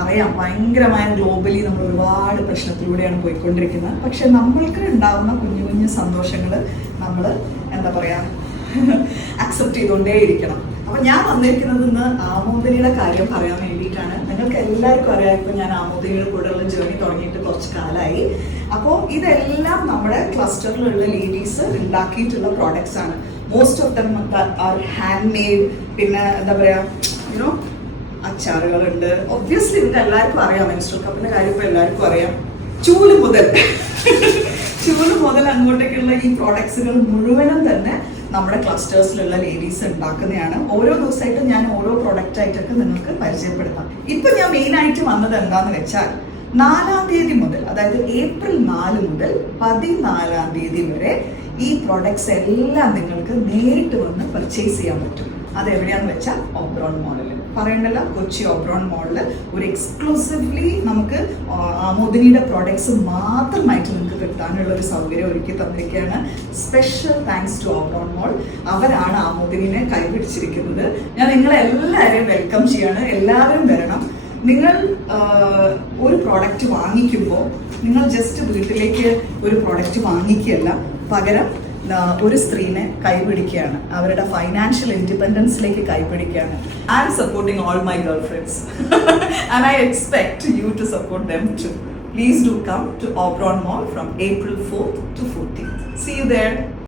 അറിയാം ഭയങ്കരമായ ഗ്ലോബലി നമ്മൾ ഒരുപാട് പ്രശ്നത്തിലൂടെയാണ് പോയിക്കൊണ്ടിരിക്കുന്നത്. പക്ഷെ നമ്മൾക്ക് ഉണ്ടാവുന്ന കുഞ്ഞു കുഞ്ഞു സന്തോഷങ്ങൾ നമ്മൾ എന്താ പറയാ അക്സെപ്റ്റ് ചെയ്തുകൊണ്ടേയിരിക്കണം. അപ്പൊ ഞാൻ വന്നിരിക്കുന്നത് ഇന്ന് ആമോദനിയുടെ കാര്യം പറയാൻ വേണ്ടിയിട്ടാണ്. നിങ്ങൾക്ക് എല്ലാവർക്കും അറിയാം, ഇപ്പൊ ഞാൻ ആമോദനിയുടെ കൂടെയുള്ള ജേർണി തുടങ്ങിയിട്ട് കുറച്ച് കാലമായി. അപ്പോൾ ഇതെല്ലാം നമ്മുടെ ക്ലസ്റ്ററിലുള്ള ലേഡീസ് ഉണ്ടാക്കിയിട്ടുള്ള പ്രോഡക്ട്സ് ആണ്. Most of them are hand made. പിന്നെ എന്താ പറയാ, യുനോ അച്ചാറുകളുണ്ട്. ഒബ്വിയസ്ലി നിങ്ങൾക്ക് എല്ലാവർക്കും അറിയാം, മെൻസ്ട്രൽ കപ്പിന്റെ കാര്യം ഇപ്പൊ എല്ലാവർക്കും അറിയാം. ചൂല് മുതൽ അങ്ങോട്ടേക്കുള്ള ഈ പ്രോഡക്ട്സുകൾ മുഴുവനും തന്നെ നമ്മുടെ ക്ലസ്റ്റേഴ്സിലുള്ള ലേഡീസ് ഉണ്ടാക്കുന്നതാണ്. ഓരോ ദിവസമായിട്ട് ഞാൻ ഓരോ പ്രോഡക്റ്റ് ആയിട്ടൊക്കെ നിങ്ങൾക്ക് പരിചയപ്പെടുത്താം. ഇപ്പൊ ഞാൻ മെയിൻ ആയിട്ട് വന്നത് എന്താന്ന് വെച്ചാൽ 4-ാം തീയതി മുതൽ, അതായത് ഏപ്രിൽ 4 മുതൽ 14-ാം തീയതി വരെ ഈ പ്രോഡക്ട്സ് എല്ലാം നിങ്ങൾക്ക് നേരിട്ട് വന്ന് പർച്ചേസ് ചെയ്യാൻ പറ്റും. അതെവിടെയാന്ന് വെച്ചാൽ ഓബ്രോൺ മോളിൽ, പറയണ്ടല്ലോ, കൊച്ചി ഓബ്രോൺ മോളിൽ ഒരു എക്സ്ക്ലൂസീവ്ലി നമുക്ക് ആമോദിനിയുടെ പ്രോഡക്ട്സ് മാത്രമായിട്ട് നിങ്ങൾക്ക് കിട്ടാനുള്ള ഒരു സൗകര്യം ഒരുക്കി തന്നിരിക്കുകയാണ്. Special thanks to Oberon mall. അവരാണ് ആമോദിനിനെ കൈപിടിച്ചിരിക്കുന്നത്. ഞാൻ നിങ്ങളെ എല്ലാവരെയും വെൽക്കം ചെയ്യാണ്. എല്ലാവരും വരണം. നിങ്ങൾ ഒരു പ്രോഡക്റ്റ് വാങ്ങിക്കുമ്പോൾ നിങ്ങൾ ജസ്റ്റ് വീട്ടിലേക്ക് ഒരു പ്രോഡക്റ്റ് വാങ്ങിക്കുകയല്ല, പകരം ഒരു സ്ത്രീനെ കൈപിടിക്കുകയാണ്, അവരുടെ ഫൈനാൻഷ്യൽ ഇൻഡിപെൻഡൻസിലേക്ക് കൈപിടിക്കുകയാണ്. I am supporting all my girl friends and I expect you to support them too. Please do come to Oberon Mall from April 4th to 14th. See you there.